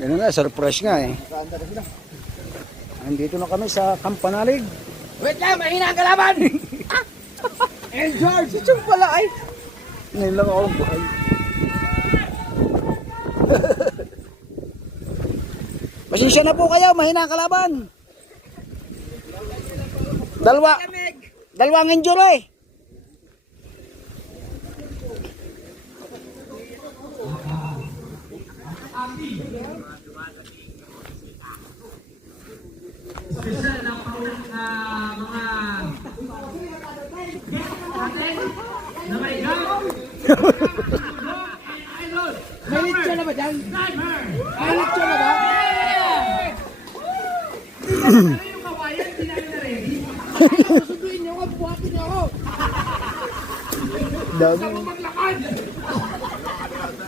Ganun nga, surprise nga eh. Andito na kami sa Kampanalig. Wait lang, mahina ang kalaban! And George, ito pala ay. Ngayon lang ako buhay. Pasensya na po kayo, mahina ang kalaban. Dalawang injury. Special na mga na may gamot. May litsyo na ba dyan? May litsyo na ba? Yung kawayan, hindi namin na-ready. Susunduin niyo ako, buhatin niyo ako. Dami. Maglakad!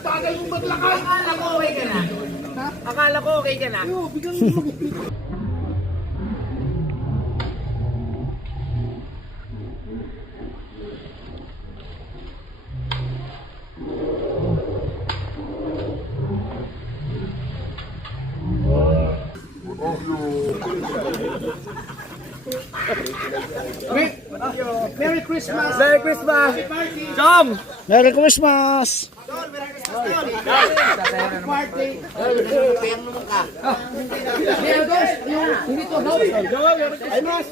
Tagal mong maglakad! Akala ko okay ka na. Akala ko okay ka na. Biglang Merry Christmas! Merry Christmas! Tom! Merry Christmas! Party! Hindi to house.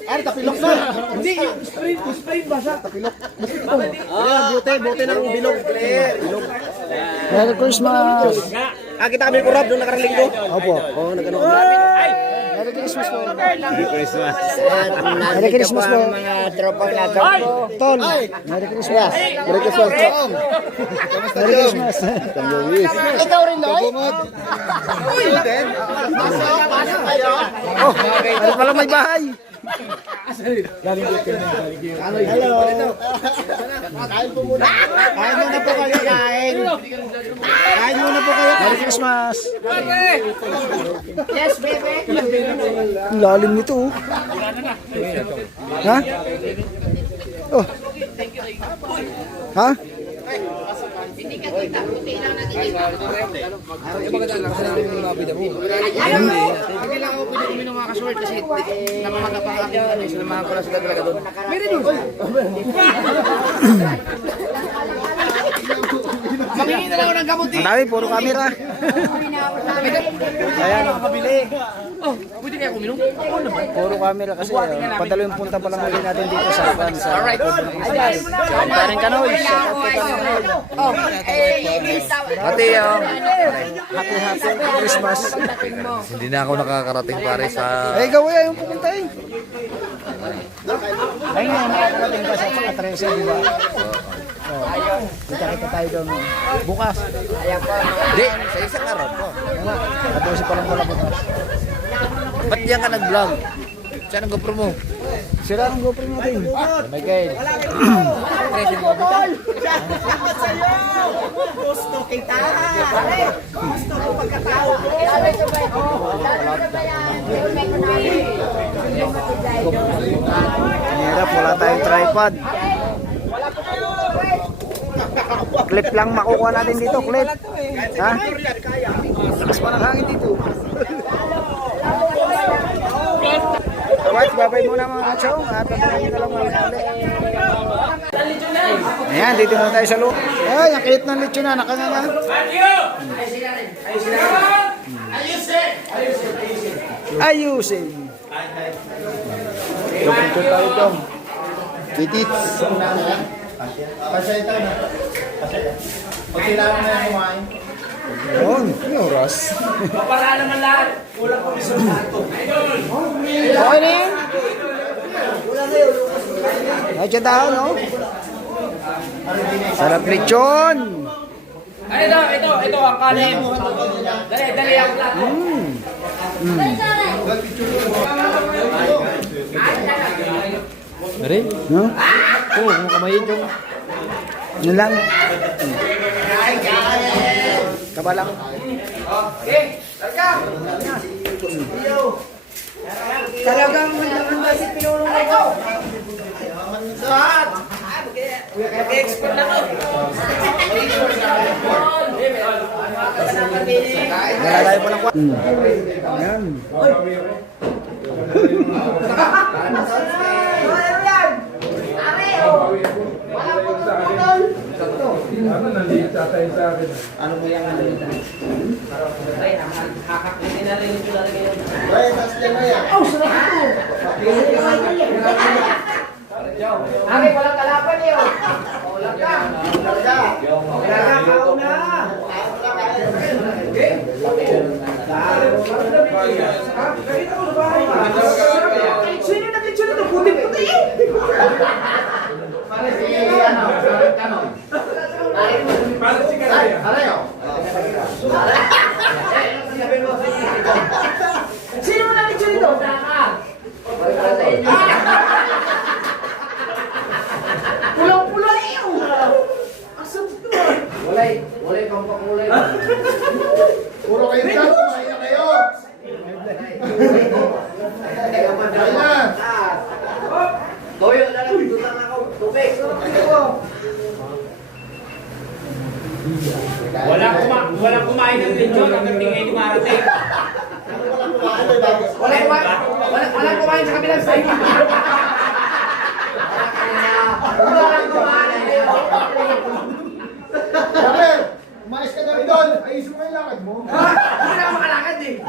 Ay, tapilok na! Hindi, sprint ba siya? Buti ng bilog. Merry Christmas! Kita kami kurap doon nakarang linggo. Opo. Oo, nagano kami. Merry Christmas po. Merry Christmas. Merry Christmas po. Mga tropang nato. Tol, Merry Christmas. Merry Christmas po. Merry Christmas. Ikaw rin, Loy? Oh, ano pala may bahay? Hello. Kain po muna. Kain muna po kayo, kain. Kain muna po kayo. Merry Christmas. Yes, baby. Ang lalim nito. Oh. Ha? Oh. Ha? Kailangan ko pwede uminom mga kasuwert kasi namamagapang aking kami. Sinamahan ko lang sila talaga doon. Meron yun. Mangingi na lang ako ng gamot Ang dami, puro camera. Ayan, nakakabili. Oh, pwede kaya kuminom? Oo naman. Puro camera kasi padalawang punta pa lang ulit natin dito sa Japan. Sa Alright. Parang Kanoy. Oh, Happy Christmas. Hindi na ako nakakarating pare sa... Ay, gawin yung pupunta eh. Ay nga, nakakarating ka sa Katresa, di ba? Kita tayo doon bukas. Hindi, sa isang araw po. Kasi pa lang pala bukas. Ba't yan ka nag-vlog? Saan ang GoPro mo? Sila ang GoPro natin. Michael. gusto kita. Gusto ko pagkatao. Hirap, wala tayong tripod. Clip lang makukuha natin dito, clip. Ha? Lakas pa ng hangin dito. Alright, babay muna mga chong. At pagkain na lang mga ulit. Ayan, dito na tayo sa loob. Ay, ang cute ng lechon na. Nakanganga. Ayusin. Picture tayo dong. Kitits. Yun, may oras. Para naman lahat. Kulang kami sa plato. Okay na yan. Ay, dyan tayo, no? Sarap lechon. Ay, ito, ang kanin. Dali, ang plato. Meron? No? Oo, kung kamayin yung... Yun lang. Kaba lang. Talagang handa si Pinulong na ito. Mag-expert na to. Nalalayo po ng Ayan. Ano mo yung ano yun? Hakakin na rin ito talaga yun. Ay, taas dyan na yan. Ari, walang kalaban yun. Walang ka. Nakakaw na. Sino na picture nito? Puti-puti eh. Sino mo na picture nito? Pulang-pula yun. Asam ito ah. Walay pang pakulay. Puro kayo dyan, kumain na kayo. Ayun na. Toyo na lang, tutang ako. Tubig. Walang kumain ng lechon hanggang tingay ni Marating. Walang kumain sa kabilang side. Walang kumain. Bakit? Umayos ka na rin doon. Ayusin mo yung lakad mo. Hindi na ako makalakad eh.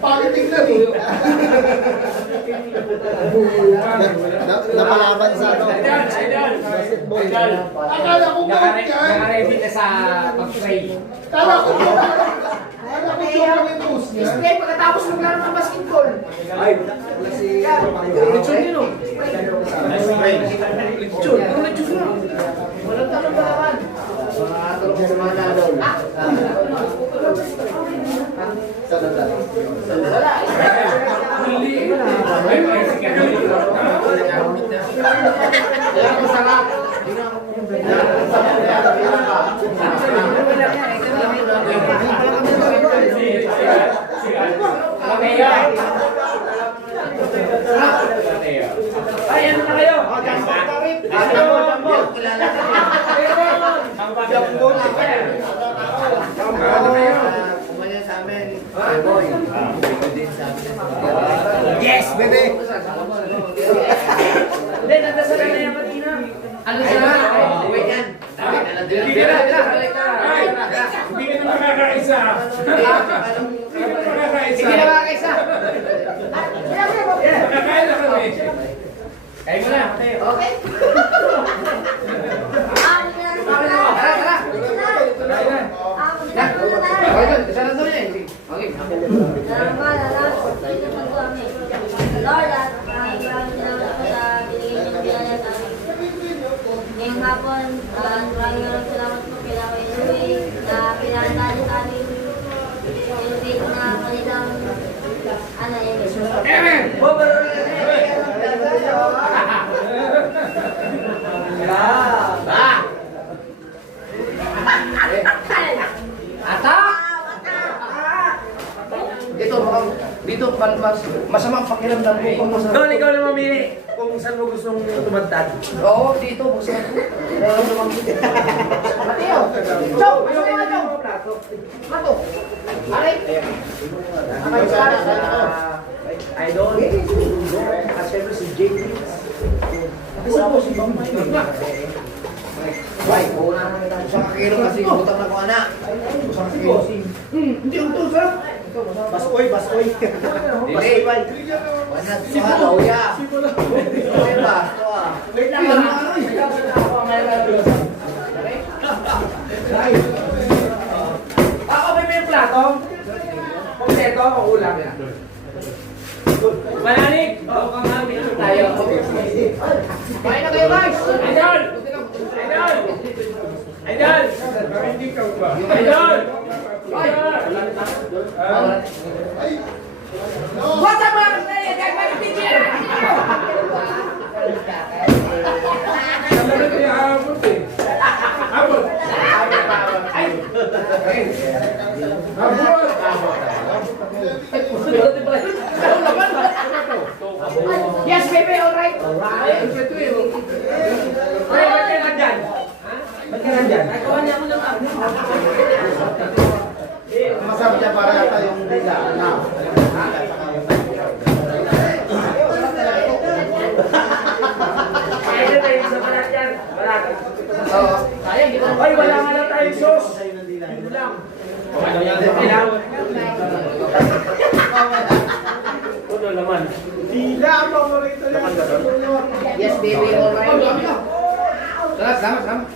Pakiting na rin. Napalaban sa ano. Basketball. Akala ko ba yan? Nakaready na sa pag-pray. Akala ko joke lang yung post niya. Hindi, pagkatapos maglaro ng basketball. Lechon din oh. Lechon. Ano lechon na? Walang tanong ba naman? Wala. Ay, ano na kayo? Kumanya sa amin. Boy. Din sa amin. Yes, bebe! Hindi, nagdasal na yan, Patina. Ano sila? Wait yan. Hindi ka na makakaisa. Hindi na makakaisa. Nakakain na kami. Kain mo na. Okay. Ngayong hapon, maraming salamat po kila Kuya Louie na pinahanda sa amin yung na kanilang Dito, masamang pakiramdam ko kung masama. Doon, ikaw na mamili kung saan mo gustong tumantad. Oo, dito, buksan ko. Mateo! Chok! Gusto mo ito? Mato! Aray! Idol! At syempre si JP. Isa po si Bang Mike. Why? Sa kakilo kasi utang na ko anak. Sa kakilo. Hindi ang to, sir! Basoy. Dili. Wala sa halaw-ya. Diba? Wait lang ha! Ako may may plato. Kompleto, makulang na. Mananig! Oo, kang namin tayo. Kain na kayo guys! Idol! Idol! Idol! Idol! What's up mga kasaya? Kaya may picture! Yes, baby, alright. Alright. Ba't ka nandyan? Ba't ka nandyan? Nagawa niya ako ng niya para yata yung dila. Pwede tayo sa balat yan. Balat. Ay, wala nga lang tayong sauce. Yun lang. Ano laman? Dila ang paborito niya. Yes, baby, alright. Sama.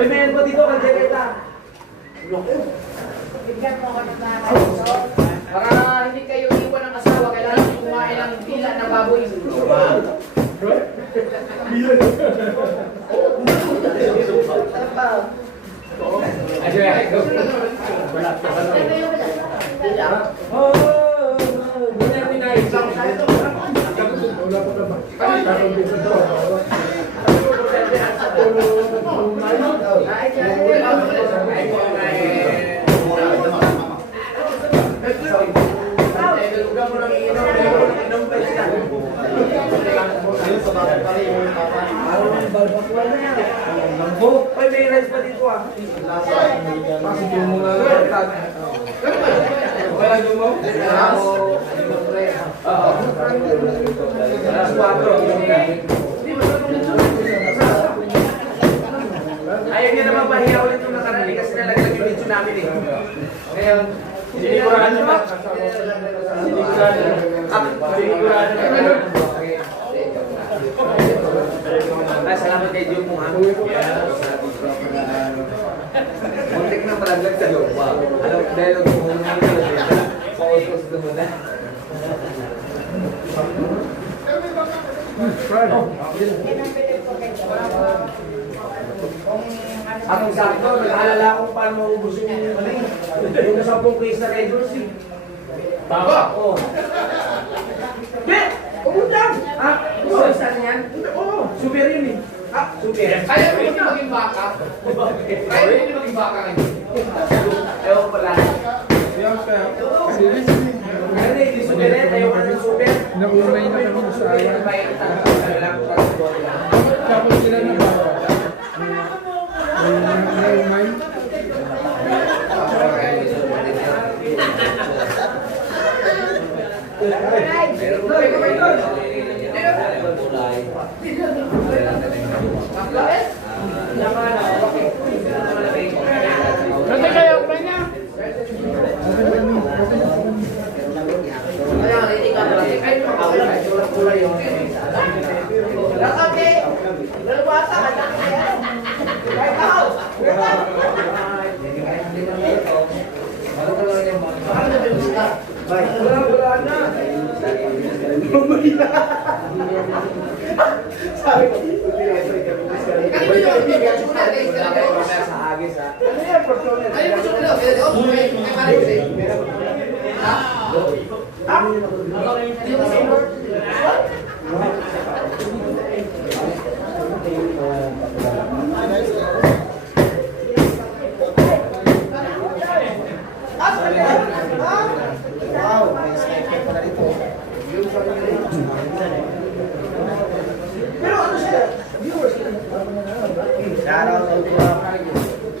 Uy, mayroon pa dito, kanjereta. Para hindi kayo iwan ng asawa, kailangan nyo kumain ng dila ng baboy. Uy, may rice pa dito ah. Ayaw niya naman pahiya ulit yung nakarali kasi nalaglag yung video namin eh. Ngayon, sinigurado naman. Sinigurado naman. Ay, salamat kay Diyo mo ha. Muntik na malaglag sa lupa. Alam, dahil nagpuhong na ito. Pausos naman na. Ang sakto, nag-aalala ko paano maubos yung yung 10 case na Red Horse eh. Baka? Oo. Ke! Pumunta! Ah, gusto yung saan yan? Oo, super yun eh. Ah, super. Kaya mo hindi maging baka. Kaya mo hindi maging baka ngayon. Ewan pala. Ano eh, di super eh, tayo ka ng super. Naunay na kami sa ayaw. Tapos sila na ba? Naunay. Wala na. Sabi ko, Sa agis ha. Ayaw mo siya wow, may sniper pala dito. Pero ano siya? Viewers. Shout out to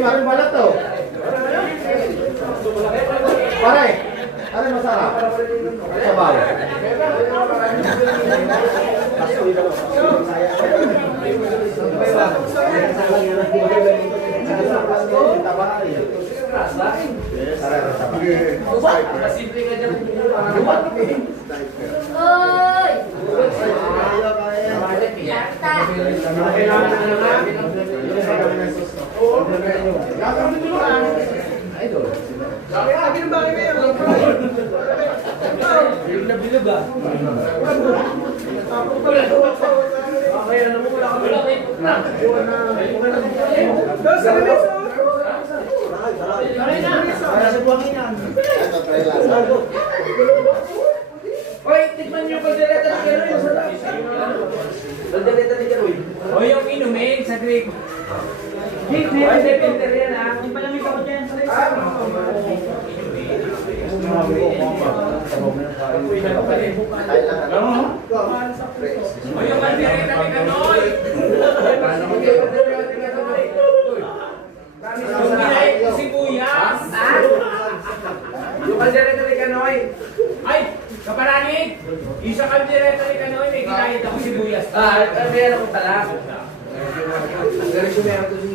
maring balat to. Pare, ano masarap? Sabaw. Simple ka dyan. Oy! Yata! Bilog ah. Kaya naman wala ka wala kayo. Para sa buwangin yan. O yung kaldereta ni Kanoy. Sibuyas. Yung kaldereta ni Kanoy. Ay, kaparanig. Isa kaldereta ni Kanoy, may kinahit ako sibuyas. Meron akong talak. Ang galing ko meron to si...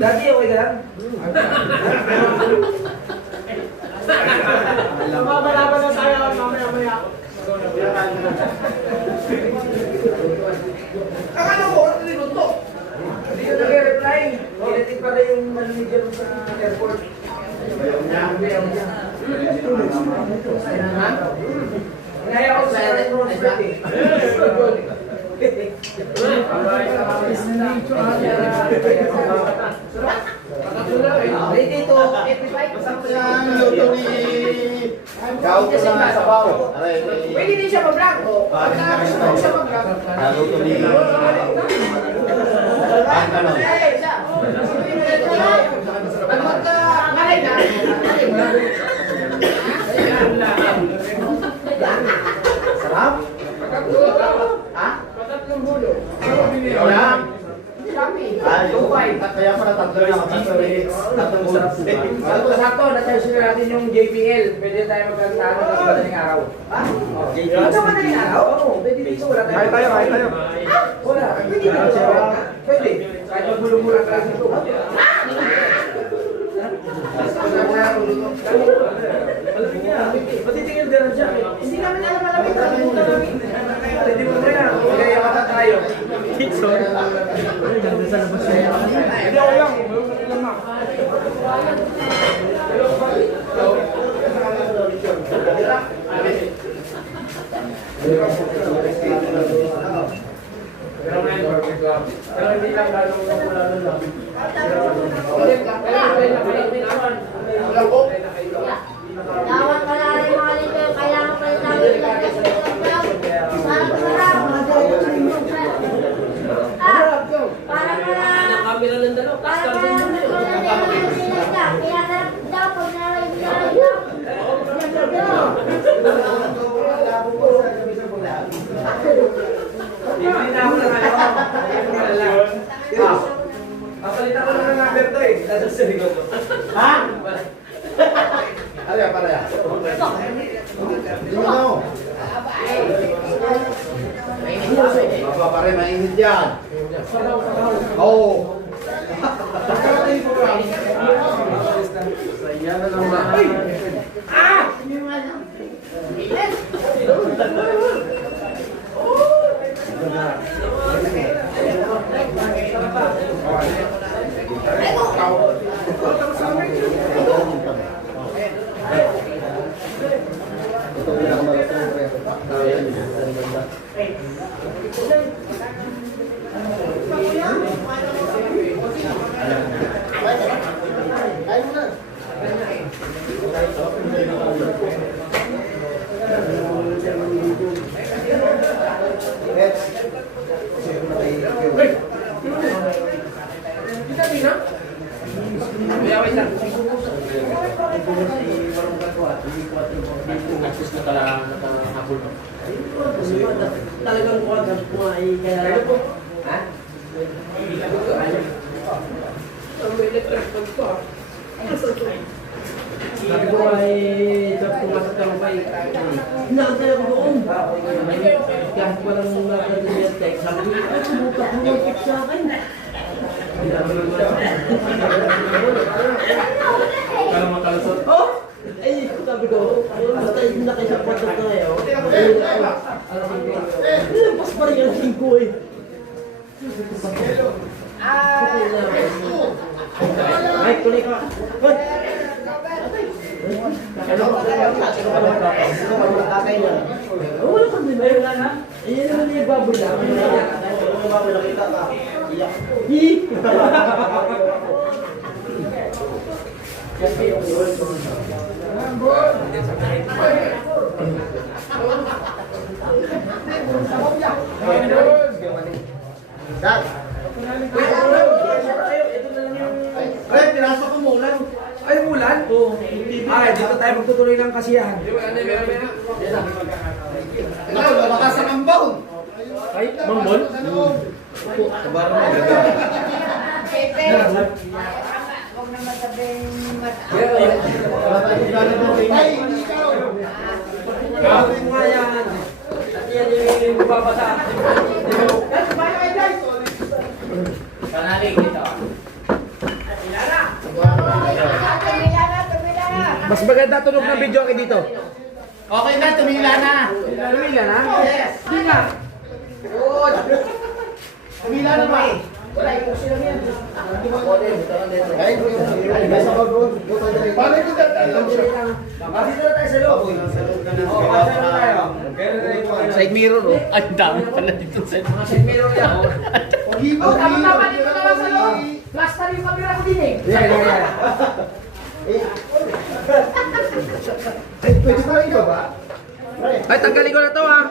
Dati, okay ka lang? Mabalaban na tayo mamaya-maya. Akala ko, ano niluto? Hindi ko nag-reply. Kinatin pala yung manager sa airport. Inaya ko sa restaurant eh. Ay, dito, 85. Yan, luto ni... Kauto na sa bawo. Pwede din siya mag-vlog. Gusto siya mag-vlog. Luto ni... Ano? Sarap? Ha? Wala? Ay, kaya pala tatlo lang. Tatlong sarap. Sakto, na-tension na natin yung JPL. Pwede tayo magkantano ng madaling araw. Ha? JPL. Sa madaling araw? Oo, pwede dito. Wala tayo. Kahit tayo. Wala. Pwede dito. Pwede. Kahit magbulong-bulang ka dito. Matitingil din siya. Hindi namin alam malamig. Hindi mo na yan. Kaya kata tayo. Hindi ako lang. Pero hindi lang gano'ng wala lang. Dapat pala rin mga lito, kailangan pa rin namin ilagay sa loob. Para masarap. Para Camera ng dalaw. Para kaya sarap daw pag nalagay Hindi na ako lang Papalitan ko lang ng number to eh. Nasa sarili ko. Ha? Ano yan, para yan? Ano? Pare, mainit yan. Oo. Yan na naman. Ito pinakamalapang Talagang kuha ay kaya Ha? ang electric pag ko. Sabi ko ay sabi ko masak ka ba inaantay ako doon. Kahit walang nakakalimutan text, sabi ko, ay sumukat mo ng text sa akin. Kala makalusot. Oh! Ay, sabi ko, basta yung nakisapot na tayo. Lampas pa rin ang tingko eh. Ay, tuloy ka. Hoy! Wala kang din. Wala na. Ayan naman yung baboy lang. Yung baboy nakita ka. Iyak. Dad! Ay, pinasok ko mo ulan. Ay, mulan? Oo. Ay, dito tayo magtutuloy ng kasiyahan. Labakas sa kambaw. Ay, mambol? Ay, hindi ka. Gawin nga yan. At yan yung babasa. Panalig dito. Mas maganda tunog ng video kay dito. Okay na, tumila na. Tumila na? Yes. Hindi nga. Tumila na ba? Wala yung sila yan. Ay, nasa pag-road. Paano yung tatalo? Kasi doon tayo sa loob. Oo, kasi doon tayo. Side mirror, oh. Ay, dami pala dito sa Mga side mirror yan. Hibaw, Tama-tama dito na lang sa loob. Plaster yung camera ko din eh. Yeah. Ay, pwede pa rin ka ba? Ay, tanggalin ko na to ha.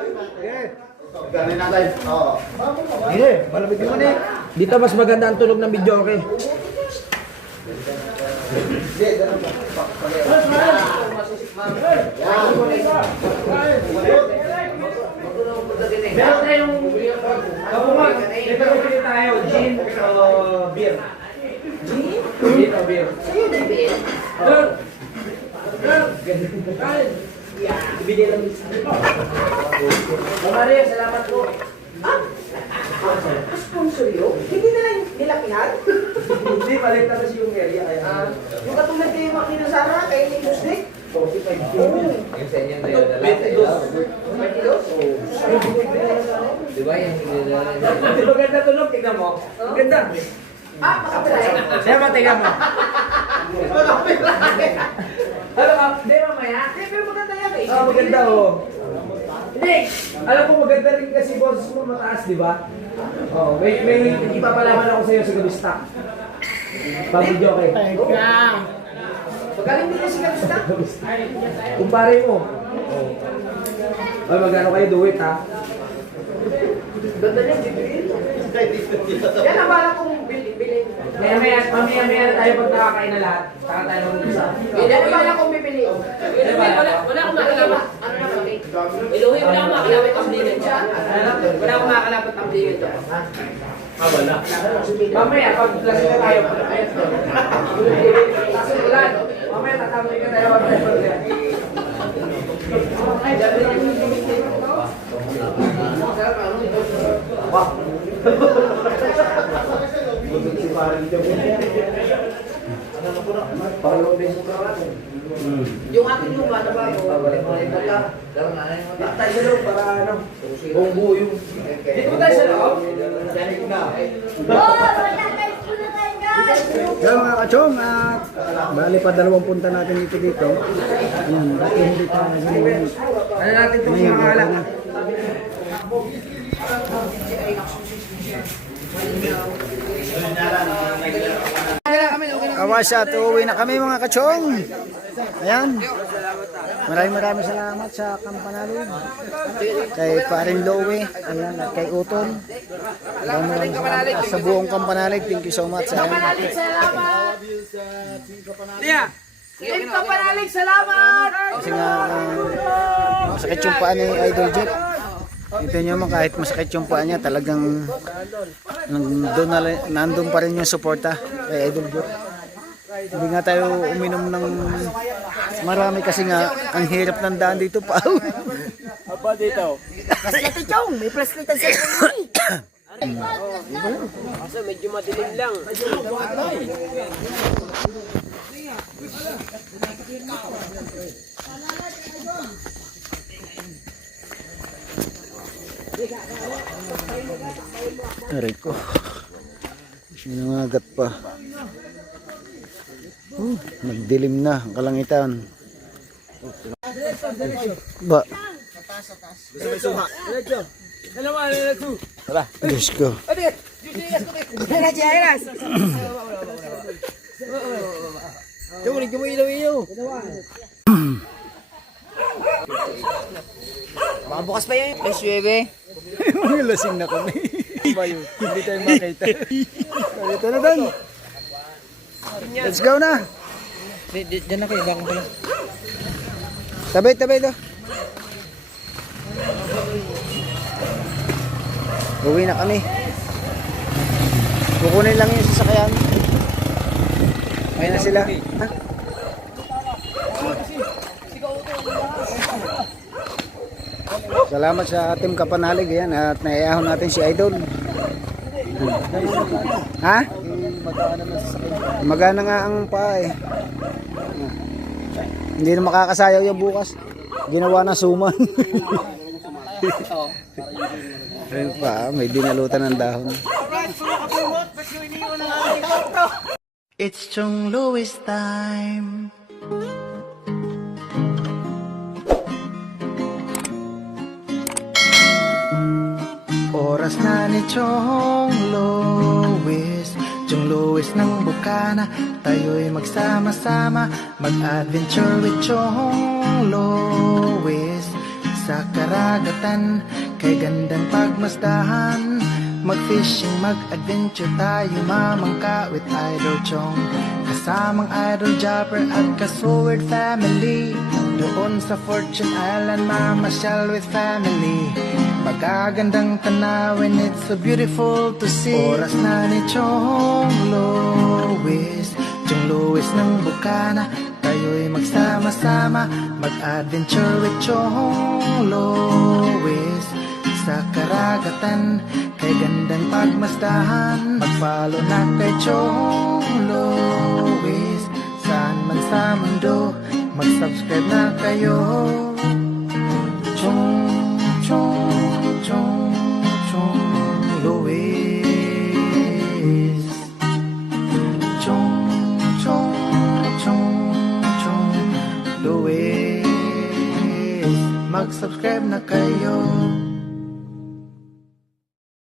Ganin natin. Oo. Hindi, malamig naman eh. Dito mas maganda ang tunog ng video, okay? Meron tayong kapumag. Dito pili tayo, gin o beer. Gin o beer? Ibili lang. Maria, salamat po. Sponsor yun? Hindi na lang nilakihan? Hindi, palit na kasi yung area. Yung katulad kayo makinasara kay ni Musdik? 45 kilos. Yung sa inyo, 22 kilos? Diba yan? Di ba ganda tunog? Tignan mo. Ganda. Makapilay. Siya ba, tignan mo. Alam ka, hindi mamaya. Hindi, pero maganda yan eh. Maganda oh. Hindi, alam ko maganda rin kasi boses mo mataas, di ba? Oh, may ipapalaman ako sa iyo sa gabi stock. Pag-video kay. Magaling din na si Kamusta. Kumpare mo. Oh. Ay, magkano kayo do it ha? Ganda niya, bibili. Yan ang bala kong bili. Mamaya na tayo pag nakakain na lahat. Saka tayo mag-usa. Yan ang bala kong bibili. Wala akong makalapit. Ano na kami? Iluwi, wala akong makalapit ang blingan dyan. Wala akong makalapit ang bili dyan. Wala. Mamaya, pag lasing na tayo. Kasi ulan. Mamaya, tatamay ka tayo. Yung ating yung bata ba? Tayo sa loob para ano. Buong buo yung. Dito tayo sa loob. Kaya mga kachong, bali pa 2 punta natin dito. Ayan, bakit hindi tayo ganun. Ano natin itong mga alak? Kawasat, uuwi na kami mga kachong. Ayan. Maraming salamat sa Kampanalog. Kay Paring Lowe. Ayan, at kay Uton. Maraming salamat sa buong Kampanalig. Thank you so much. Kapanalig, salamat! Team Kapanalig, salamat! Kasi nga, masakit yung paa ni Idol Jeff. Ito nyo man, kahit masakit yung paa niya, talagang nandun pa rin yung suporta kay Idol Jeff. Hindi nga tayo uminom ng marami kasi nga ang hirap ng daan dito pa. Apa dito? Flashlight chong, may flashlight sa cellphone. Kasi medyo madilim lang. Aray ko. Nangagat pa. Nagdilim na ang kalangitan. Ba? Tara, Diyos ko. Bukas pa yan. Let's bebe. Mga lasing na kami. Hindi tayo makita. Dito na doon. Let's go na. Diyan na kayo, bakong pala. Tabay, tabay do. Uwi na kami. Kukunin lang yung sasakyan. Ayun na sila. Ha? Salamat sa Team Kapanalig. Ayan, at naiahon natin si Idol. Ha? Magana nga ang paa eh. Hindi na makakasayaw yung bukas. Ginawa na suman. Ayun pa, may dinalutan ng dahon. It's Chong Louis time. Oras na ni Chong Louis, Chong Louis ng Bukana. Tayo'y magsama-sama, mag-adventure with Chong Louis. Sa karagatan, kay gandang pagmasdahan, mag-fishing, mag-adventure tayo, mamangka with Idol Chong. Kasamang Idol Jobber at Kasword family. Doon sa Fortune Island, mamasyal with family. Magagandang tanawin, it's so beautiful to see. Oras na ni Chong Louis, Chong Louis ng Bukana. Tayo'y magsama-sama, mag-adventure with Chong Louis. Sa karagatan, kay gandang pagmasdahan, mag-follow na kay Chong Louis. Saan man sa mundo, mag-subscribe na kayo. Chong Louis. Chong Louis. Mag-subscribe na kayo.